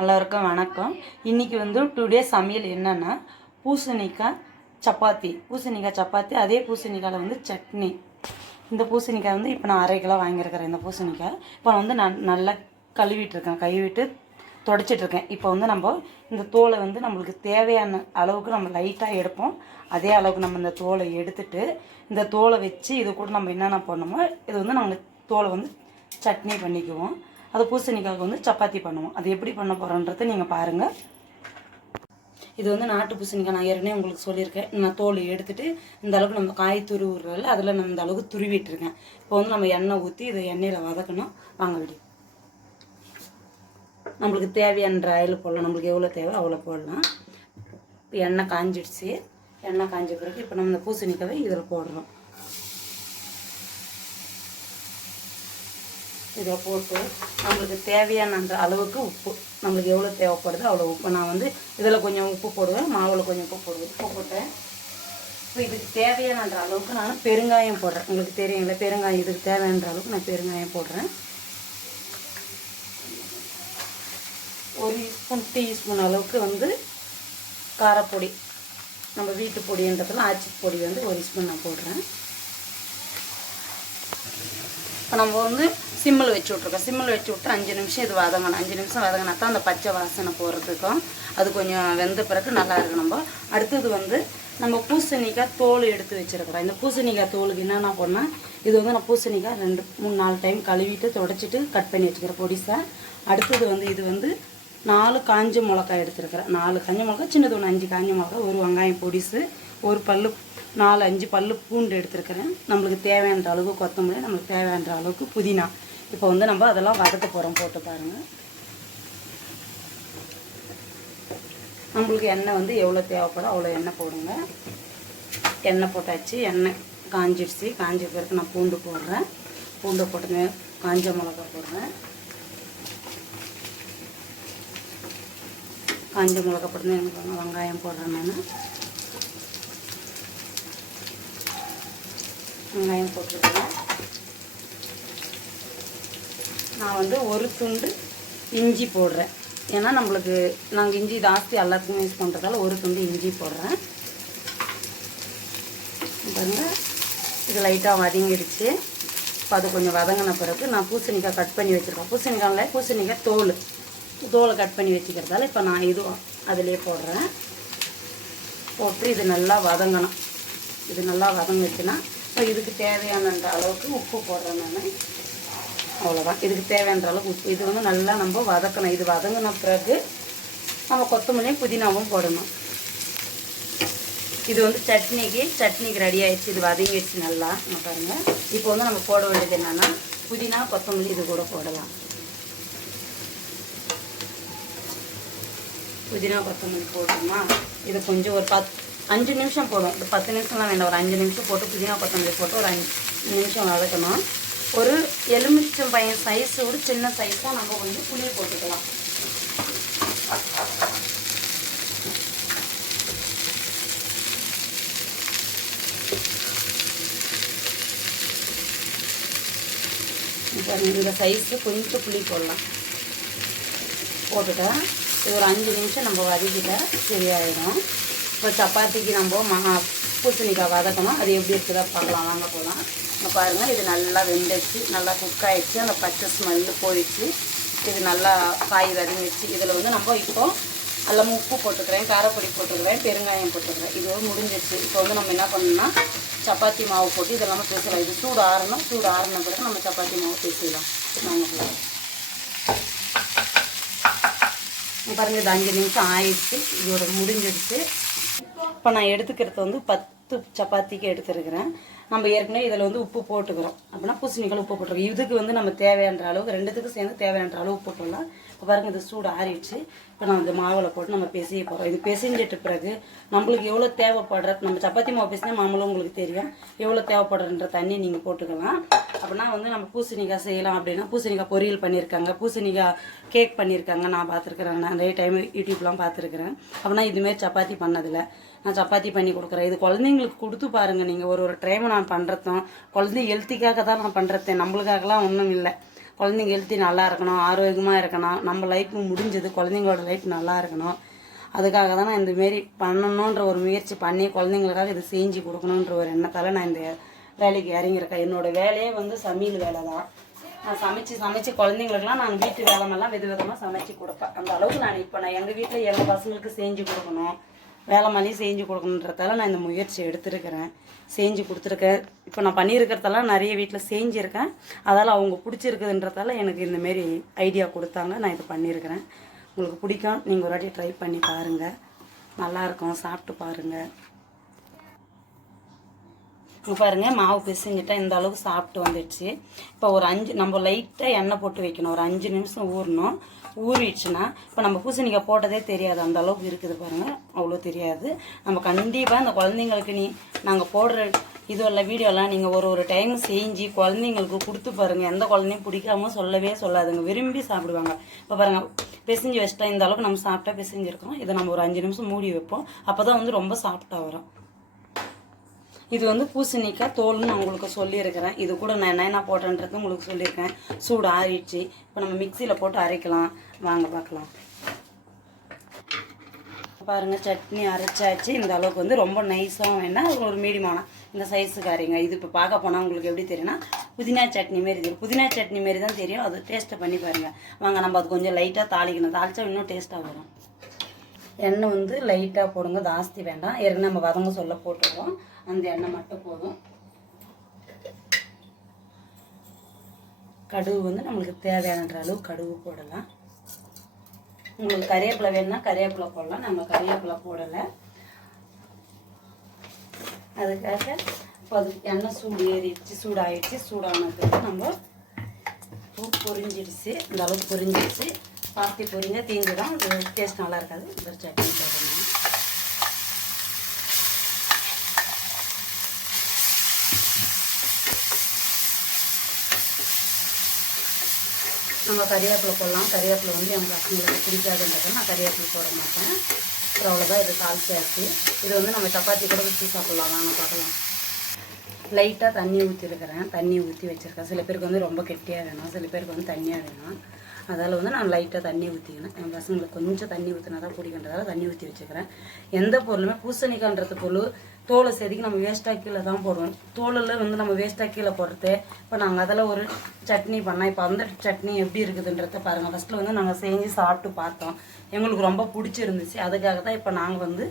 எல்லாருக்கும் வணக்கம். இன்றைக்கி வந்து டுடே சமையல் என்னென்னா பூசணிக்காய் சப்பாத்தி, அதே பூசணிக்காயில் வந்து சட்னி. இந்த பூசணிக்காய் வந்து இப்போ நான் 1/2 கிலோ வாங்கியிருக்கிறேன். இந்த பூசணிக்காய் இப்போ வந்து நான் நல்லா கழுவிட்டு தொடச்சிட்ருக்கேன். இப்போ வந்து நம்ம இந்த தோலை வந்து நம்மளுக்கு தேவையான அளவுக்கு நம்ம லைட்டாக எடுப்போம். அதே அளவுக்கு நம்ம இந்த தோலை எடுத்துட்டு இந்த தோலை வச்சு இது கூட நம்ம என்னென்ன பண்ணணுமோ இது வந்து நம்ம தோலை வந்து சட்னி பண்ணிக்குவோம். அது பூசணிக்காய்க்கு வந்து சப்பாத்தி பண்ணுவோம். அது எப்படி பண்ண போகிறோன்றதை நீங்கள் பாருங்கள். இது வந்து நாட்டு பூசணிக்காய். நான் ஏற்கனவே உங்களுக்கு சொல்லியிருக்கேன். நான் தோல் எடுத்துகிட்டு இந்த அளவுக்கு நம்ம காய் துருவுறதில்ல, அதில் நம்ம இந்த அளவுக்கு துருவிட்டுருக்கேன். இப்போ வந்து நம்ம எண்ணெய் ஊற்றி இதை எண்ணெயில் வதக்கணும். வாங்க விடி. நம்மளுக்கு தேவையான ஆயில் போடலாம். நம்மளுக்கு எவ்வளோ தேவை அவ்வளோ போடலாம். எண்ணெய் காஞ்சிடுச்சு. எண்ணெய் காஞ்ச பிறகு இப்போ நம்ம இந்த பூசணிக்காவை இதில் போடுறோம். இதை போட்டு நம்மளுக்கு தேவையான அந்த அளவுக்கு உப்பு, நம்மளுக்கு எவ்வளோ தேவைப்படுதோ அவ்வளோ உப்பு. நான் வந்து இதில் கொஞ்சம் உப்பு போடுவேன், மாவில் கொஞ்சம் உப்பு போடுவேன். உப்பு போட்டேன். இப்போ இதுக்கு தேவையான அந்த அளவுக்கு நான் பெருங்காயம் போடுறேன். உங்களுக்கு தெரியுங்களா, பெருங்காயம் இதுக்கு தேவையான அளவுக்கு நான் பெருங்காயம் போடுறேன். 1 டீஸ்பூன் அளவுக்கு வந்து காரப்பொடி, நம்ம வீட்டு பொடின்றதுல ஆச்சி பொடி வந்து 1 ஸ்பூன் நான் போடுறேன். இப்போ நம்ம வந்து சிம்மில் வச்சு விட்ருக்கோம். சிம்மில் வச்சு விட்டு 5 நிமிஷம் இது வதங்கணும். 5 நிமிஷம் வதங்கினா தான் அந்த பச்சை வாசனை போகிறதுக்கும் அது கொஞ்சம் வெந்த பிறகு நல்லா இருக்கும். நம்ம அடுத்தது வந்து நம்ம பூசணிக்காய் தோல் எடுத்து வச்சுருக்கிறோம். இந்த பூசணிக்காய் தோலுக்கு என்னென்ன பண்ணால் இது வந்து நான் பூசணிக்காய் 2, 3, 4 டைம் கழுவிட்டு தொடச்சிட்டு கட் பண்ணி வச்சுக்கிறேன் பொடிசாக. அடுத்தது வந்து இது வந்து 4 காஞ்ச மிளகாய் எடுத்துருக்கிறேன். 4 காஞ்ச மிளகாய், சின்னது 1 5 காஞ்ச மிளகாய், 1 வெங்காயம் பொடிசு, 1 பல்லு 4, 5 பல்லு பூண்டு எடுத்துருக்கிறேன். நம்மளுக்கு தேவையான அளவுக்கு கொத்தமல்லி, நம்மளுக்கு தேவையான அளவுக்கு புதினா. இப்போ வந்து நம்ம அதெல்லாம் வதக்க போகிறோம். போட்டு பாருங்கள். நம்மளுக்கு எண்ணெய் வந்து எவ்வளோ தேவைப்படும் அவ்வளோ எண்ணெய் போடுங்க. எண்ணெய் போட்டாச்சு. எண்ணெய் காஞ்சிடுச்சு. காஞ்ச பிறகு நான் பூண்டு போடுறேன். பூண்டு போட்டுங்க. காஞ்ச மிளகா போடுறேன். காஞ்ச மிளகா போட்டு எனக்கு வெங்காயம் போடுறேன். நான் வெங்காயம் போட்டுருக்கேன். நான் வந்து 1 துண்டு இஞ்சி போடுறேன். ஏன்னா நம்மளுக்கு நாங்கள் இஞ்சி ஜாஸ்தி எல்லாத்துக்குமே யூஸ் பண்ணுறதால 1 துண்டு இஞ்சி போடுறேன். பாருங்கள், இது லைட்டாக வதங்கிடுச்சு. இப்போ அது கொஞ்சம் வதங்கின பிறகு நான் பூசணிக்காய் கட் பண்ணி வச்சுருக்கேன். பூசணிக்காய் தோலை கட் பண்ணி வச்சுக்கிறதால இப்போ நான் இதுவும் அதிலே போடுறேன். போட்டு இது நல்லா வதங்கணும். இது நல்லா வதங்கிச்சுன்னா இப்போ இதுக்கு தேவையான அளவுக்கு உப்பு போடுறேன் நான். அவ்வளோதான். இதுக்கு தேவையான அளவுக்கு உப்பு. இது வந்து நல்லா நம்ம வதக்கணும். இது வதங்கின பிறகு நம்ம கொத்தமல்லியும் புதினாவும் போடணும். இது வந்து சட்னிக்கு ரெடி ஆகிடுச்சு. இது வதங்கிடுச்சு நல்லா. நம்ம பாருங்கள். இப்போ வந்து நம்ம போட வேண்டியது என்னென்னா புதினா, கொத்தமல்லி இது கூட போடலாம். புதினா கொத்தமல்லி போட்டோமா, இது கொஞ்சம் ஒரு 5 நிமிஷம் போடும். இது 10 நிமிஷம்லாம் வேண்டாம். ஒரு 5 நிமிஷம் போட்டு புதினா கொத்தமல்லி போட்டு ஒரு 5 நிமிஷம் வதக்கணும். ஒரு எலுமிச்சம் பையன் சைஸு, ஒரு சின்ன சைஸாக நம்ம கொஞ்சம் புளி போட்டுக்கலாம். இப்போ இந்த சைஸு கொஞ்சம் புளி போடலாம். போட்டுட்டா இது ஒரு 5 நிமிஷம் நம்ம வதக்கிட்டா சரியாயிடும். இப்போ சப்பாத்திக்கு நம்ம பூசணிக்காய் வதக்கணும். அது எப்படி இருக்குதா பார்க்கலாம். வாங்க போகலாம். இங்கே பாருங்கள், இது நல்லா வெந்துடுச்சு, நல்லா குக் ஆகிடுச்சு. அந்த பச்சை ஸ்மெல்லு போயிடுச்சு. இது நல்லா காய் வதங்கிடுச்சு. இதில் வந்து நம்ம இப்போது எல்லாமே உப்பு போட்டுக்கிறேன், காரப்பொடி போட்டுக்கிறேன், பெருங்காயம் போட்டுக்கிறேன். இது முடிஞ்சிடுச்சு. இப்போ வந்து நம்ம என்ன பண்ணணும்னா சப்பாத்தி மாவு போட்டு இதெல்லாமே பேசலாம். இது சூடு ஆறணும். சூடு ஆறின பிறகு நம்ம சப்பாத்தி மாவு பேசிடலாம். நாங்கள் பாருங்கள், இது 5 நிமிஷம் ஆயிடுச்சு. இதோட முடிஞ்சிடுச்சு. இப்போ நான் எடுத்துக்கிறது வந்து 10 சப்பாத்திக்கு எடுத்துருக்கிறேன். நம்ம ஏற்கனவே இதில் வந்து உப்பு போட்டுக்கிறோம். அப்படின்னா பூசணிக்காய் உப்பு போட்டுருக்கோம். இதுக்கு வந்து நம்ம தேவையான அளவுக்கு 2த்துக்கும் சேர்ந்து தேவையான அளவு உப்பு போடலாம். இப்போ பாருங்கள், இது சூடு ஆறிடுச்சு. இப்போ நம்ம இந்த மாவில் போட்டு நம்ம பிசைய போகிறோம். இது பிசைஞ்சிட்ட பிறகு நம்மளுக்கு எவ்வளோ தேவைப்படுற, நம்ம சப்பாத்தி மாவு பிசைனா மாமூலும் உங்களுக்கு தெரியும் எவ்வளோ தேவைப்படுறன்ற தண்ணி நீங்கள் போட்டுக்கலாம். அப்படின்னா வந்து நம்ம பூசணிக்காய் செய்யலாம். அப்படின்னா பூசணிக்காய் பொரியல் பண்ணியிருக்காங்க, பூசணிக்காய் கேக் பண்ணியிருக்காங்க. நான் பார்த்துருக்குறேன், நிறைய டைம் யூடியூப்லாம் பார்த்துருக்குறேன். அப்படின்னா இதுமாரி சப்பாத்தி பண்ணதில்லை. நான் சப்பாத்தி பண்ணி கொடுக்குறேன். இது குழந்தைங்களுக்கு கொடுத்து பாருங்கள். நீங்கள் ஒரு டைம் நான் பண்ணுறதும் குழந்தை ஹெல்த்திக்காக தான் நான் பண்ணுறேன். நம்மளுக்காகலாம் ஒன்றும் இல்லை. குழந்தைங்க ஹெல்த்தி நல்லா இருக்கணும், ஆரோக்கியமாக இருக்கணும், நம்ம லைஃப் முடிஞ்சது, குழந்தைங்களோட லைஃப் நல்லா இருக்கணும். அதுக்காக தான் நான் இந்தமாரி பண்ணணுன்ற ஒரு முயற்சி பண்ணி குழந்தைங்களுக்காக இது செஞ்சு கொடுக்கணுன்ற ஒரு எண்ணத்தால் நான் இந்த வேலைக்கு இறங்கியிருக்கேன். என்னோடய வேலையே வந்து சமையல் வேலை தான். நான் சமைச்சு குழந்தைங்களுக்குலாம் நான் வீட்டு வேலைமெல்லாம் விதமாக சமைச்சு கொடுப்பேன். அந்த அளவுக்கு நான் எங்கள் வீட்டில் எங்கள் பசங்களுக்கு செஞ்சு கொடுக்கணும், வேலை மாதிரி செஞ்சு கொடுக்கணுன்றதால நான் இந்த முயற்சி எடுத்துருக்கிறேன், செஞ்சு கொடுத்துருக்கேன். இப்போ நான் பண்ணியிருக்கிறதெல்லாம் நிறைய வீட்டில் செஞ்சுருக்கேன். அதால் அவங்க பிடிச்சிருக்குதுன்றதால எனக்கு இந்தமாரி ஐடியா கொடுத்தாங்க, நான் இது பண்ணியிருக்கிறேன். உங்களுக்கு பிடிக்கும், நீங்கள் ஒரு வாட்டி ட்ரை பண்ணி பாருங்கள், நல்லாயிருக்கும், சாப்பிட்டு பாருங்கள். இப்போ பாருங்கள், மாவு பிசைஞ்சிட்டா இந்த அளவுக்கு சாப்பிட்டு வந்துடுச்சு. இப்போ ஒரு நம்ம லைட்டாக எண்ணெய் போட்டு வைக்கணும், ஒரு 5 நிமிஷம் ஊறணும். ஊறிடுச்சுன்னா இப்போ நம்ம பூசணிக்காய் போட்டதே தெரியாது, அந்த அளவுக்கு இருக்குது பாருங்கள், அவ்வளோ தெரியாது. நம்ம கண்டிப்பாக இந்த குழந்தைங்களுக்கு நாங்கள் போடுற இதுவெல்லாம் வீடியோலாம் நீங்கள் ஒரு டைம் செஞ்சு குழந்தைங்களுக்கு கொடுத்து பாருங்கள். எந்த குழந்தையும் பிடிக்காம சொல்லவே சொல்லாதுங்க, விரும்பி சாப்பிடுவாங்க. இப்போ பாருங்கள், பிசைஞ்சு வச்சிட்டா இந்த அளவுக்கு நம்ம சாப்பிட்டா பிசைஞ்சிருக்கோம். இதை நம்ம ஒரு 5 நிமிஷம் மூடி வைப்போம், அப்போ தான் வந்து ரொம்ப சாஃப்டாக வரும். இது வந்து பூசணிக்காய் தோல்னு நான் உங்களுக்கு சொல்லியிருக்கிறேன். இது கூட நான் என்ன போட்டேன்றது உங்களுக்கு சொல்லியிருக்கேன். சூடு ஆறிடுச்சு. இப்போ நம்ம மிக்சியில் போட்டு அரைக்கலாம், வாங்க பார்க்கலாம். பாருங்கள், சட்னி அரைச்சாச்சு. இந்த அளவுக்கு வந்து ரொம்ப நைஸாகவும் வேண்டாம், ஒரு மீடியமான இந்த சைஸுக்கு அரைங்க. இது இப்போ பார்க்க போனால் உங்களுக்கு எப்படி தெரியும்னா புதினா சட்னி மாரி தெரியும். புதினா சட்னி மாரி தான் தெரியும். அது டேஸ்ட்டை பண்ணி பாருங்கள். வாங்க, நம்ம அது கொஞ்சம் லைட்டாக தாளிக்கணும், தாளித்தா இன்னும் டேஸ்ட்டாக வரும். எண்ணெய் வந்து லைட்டாக போடுங்க, ஜாஸ்தி வேண்டாம். ஏற்கனவே நம்ம வதங்க சொல்ல போட்டுருவோம், அந்த எண்ணெய் மட்டும் போதும். கடுகு வந்து நம்மளுக்கு தேவையான அளவு கடுகு போடலாம். உங்களுக்கு கறிவேப்பிலை வேணும்னா கறிவேப்பிலை போடலாம், நம்ம கறிவேப்பிலை போடலை. அதுக்காக இப்போ அது எண்ணெய் சூடு ஏறிடுச்சு, சூடாகிடுச்சு. சூடானதுக்கு நம்ம பொரிஞ்சிடுச்சு, இந்த அளவுக்கு பொரிஞ்சிடுச்சு. பாத்தி பொரிஞ்ச தீஞ்சு தான் டேஸ்ட் நல்லா இருக்காது. இந்த சட்னி போடணும். நம்ம கறிவேப்பிலை போடலாம். கறிவேப்பிலை வந்து என் பசங்களுக்கு பிடிக்காதுன்றதை நான் கறிவேப்பிலை போட மாட்டேன். அப்புறம் அவ்வளோதான், இது தாளிச்சாச்சு. இது வந்து நம்ம சப்பாத்தி கூட வச்சு சாப்பிட்லாம், வாங்க பார்க்கலாம். லைட்டாக தண்ணி ஊற்றிருக்கிறேன், தண்ணி ஊற்றி வச்சுருக்கேன். சில பேருக்கு வந்து ரொம்ப கெட்டியாக வேணும், சில பேருக்கு வந்து தண்ணியாக வேணும். அதால் வந்து நான் லைட்டாக தண்ணி ஊற்றிக்கினேன். என் பசங்களுக்கு கொஞ்சம் தண்ணி ஊற்றினா தான் பிடிக்கின்றதால தண்ணி ஊற்றி வச்சுக்கிறேன். எந்த பொருளுமே பூசணிக்காய்ன்றது பொருள் தோலை செதுக்கி நம்ம வேஸ்ட்டாக கீழே தான் போடுவோம். தோலில் வந்து நம்ம வேஸ்ட்டாக கீழே போடுறது. இப்போ நாங்கள் அதில் ஒரு சட்னி பண்ணோம். இப்போ அந்த சட்னி எப்படி இருக்குதுன்றத பாருங்கள். ஃபஸ்ட்டில் வந்து நாங்கள் செஞ்சு சாப்பிட்டு பார்த்தோம், எங்களுக்கு ரொம்ப பிடிச்சிருந்துச்சு. அதுக்காக தான் இப்போ நாங்கள் வந்து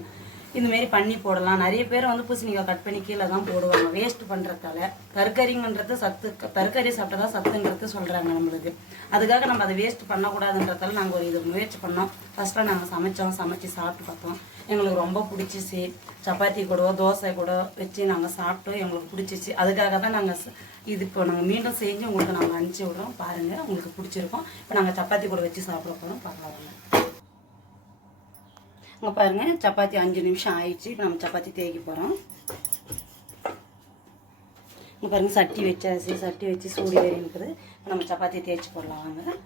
இதுமாரி பண்ணி போடலாம். நிறைய பேர் வந்து பூசணிக்காய் கட் பண்ணி கீழே தான் போடுவாங்க, வேஸ்ட் பண்ணுறதால. தற்கறிங்கன்றது சத்து, தற்கறி சாப்பிட்டா தான் சத்துன்றது சொல்கிறாங்க நம்மளுக்கு. அதுக்காக நம்ம அதை வேஸ்ட் பண்ணக்கூடாதுன்றதால நாங்கள் ஒரு இது முயற்சி பண்ணோம். ஃபஸ்ட்டாக நாங்கள் சமைச்சு சாப்பிட்டு பார்த்தோம், எங்களுக்கு ரொம்ப பிடிச்சிச்சு. சப்பாத்தி கூட தோசை கூட வச்சு நாங்கள் சாப்பிட்டோம், எங்களுக்கு பிடிச்சிச்சு. அதுக்காக தான் நாங்கள் இது இப்போ நாங்கள் மீண்டும் செஞ்சு உங்களுக்கு நாங்கள் அனுப்பிச்சி விட்றோம். பாருங்கள், உங்களுக்கு பிடிச்சிருக்கோம். இப்போ நாங்கள் சப்பாத்தி கூட வச்சு சாப்பிட போகிறோம், பார்க்கலாம். இங்கே பாருங்கள், சப்பாத்தி 5 நிமிஷம் ஆயிடுச்சு. இப்போ நம்ம சப்பாத்தி தேய்க்க போகிறோம். இங்கே பாருங்கள், சட்டி வச்சாச்சு. சட்டி வச்சு சூடு ஏறி இருக்குது. இப்போ நம்ம சப்பாத்தி தேய்ச்சி போடலாம், வாங்க.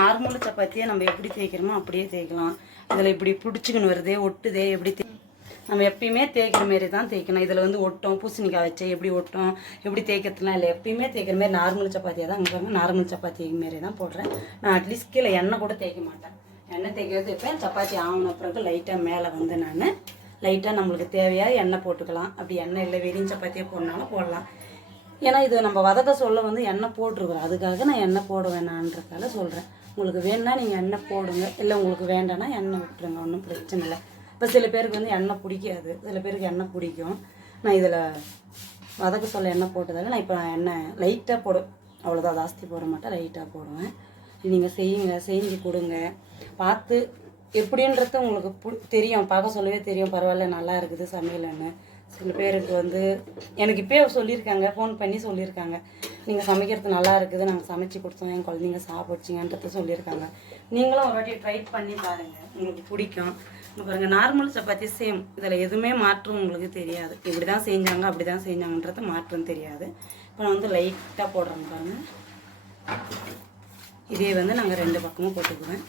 நார்மல் சப்பாத்தியை நம்ம எப்படி தேய்க்கிறோமோ அப்படியே தேய்க்கலாம். இதில் இப்படி பிடிச்சிக்கின்னு வருதே, ஒட்டுதே, எப்படி நம்ம எப்பயுமே தேய்க்கிற மாரி தான் தேய்க்கணும். இதில் வந்து ஒட்டும், பூசணிக்காய் வச்சு எப்படி ஒட்டும், எப்படி தேய்க்கிறதுலாம் இல்லை. எப்பயுமே தேய்க்கிற மாதிரி நார்மல் சப்பாத்தியாக தான். இங்கே நார்மல் சப்பாத்தி மாரி தான் போடுறேன் நான். அட்லீஸ்ட் கீழே எண்ணெய் கூட தேய்க்க மாட்டேன். எண்ணெய் தேய்க்கிறது வைப்பேன். சப்பாத்தி ஆகின பிறகு லைட்டாக மேலே வந்து நான் லைட்டாக நம்மளுக்கு தேவையாக எண்ணெய் போட்டுக்கலாம். அப்படி எண்ணெய் இல்லை, வெறும் சப்பாத்தியாக போடனாலும் போடலாம். ஏன்னா இது நம்ம வதக்க சொல்ல வந்து எண்ணெய் போட்டுருக்குறோம். அதுக்காக நான் எண்ணெய் போட வேணான்றதால சொல்கிறேன். உங்களுக்கு வேணுன்னா நீங்கள் எண்ணெய் போடுங்க, இல்லை உங்களுக்கு வேண்டாம்னா எண்ணெய் விட்டுருங்க, ஒன்றும் பிரச்சனை இல்லை. இப்போ சில பேருக்கு வந்து எண்ணெய் பிடிக்காது, சில பேருக்கு எண்ணெய் பிடிக்கும். நான் இதில் வதக்க சொல்ல எண்ணெய் போட்டதால நான் இப்போ எண்ணெய் லைட்டாக போடும், அவ்வளோதான், ஜாஸ்தி போட மாட்டேன், லைட்டாக போடுவேன். நீங்கள் செய்யுங்க, செஞ்சு கொடுங்க, பார்த்து எப்படின்றது உங்களுக்கு தெரியும். பார்க்க சொல்லவே தெரியும், பரவாயில்ல நல்லா இருக்குது சமையல்னு. சில பேருக்கு வந்து எனக்கு இப்போயே சொல்லியிருக்காங்க, ஃபோன் பண்ணி சொல்லியிருக்காங்க, நீங்கள் சமைக்கிறது நல்லா இருக்குது, நாங்கள் சமைச்சு கொடுத்தோம், என் குழந்தைங்க சாப்பிடுச்சிங்கன்றத சொல்லியிருக்காங்க. நீங்களும் ஒரு வாட்டி ட்ரை பண்ணி பாருங்கள், உங்களுக்கு பிடிக்கும். இப்போ பாருங்கள், நார்மல் சப்பாத்தி சேம், இதில் எதுவுமே மாற்றம் உங்களுக்கு தெரியாது. இப்படி தான் செஞ்சாங்க, அப்படி தான் செஞ்சாங்கன்றது மாற்றம் தெரியாது. இப்போ நான் வந்து லைட்டாக போடுறேங்க பாருங்கள். இதே வந்து நாங்கள் 2 பக்கமும் போட்டுக்குவேன்.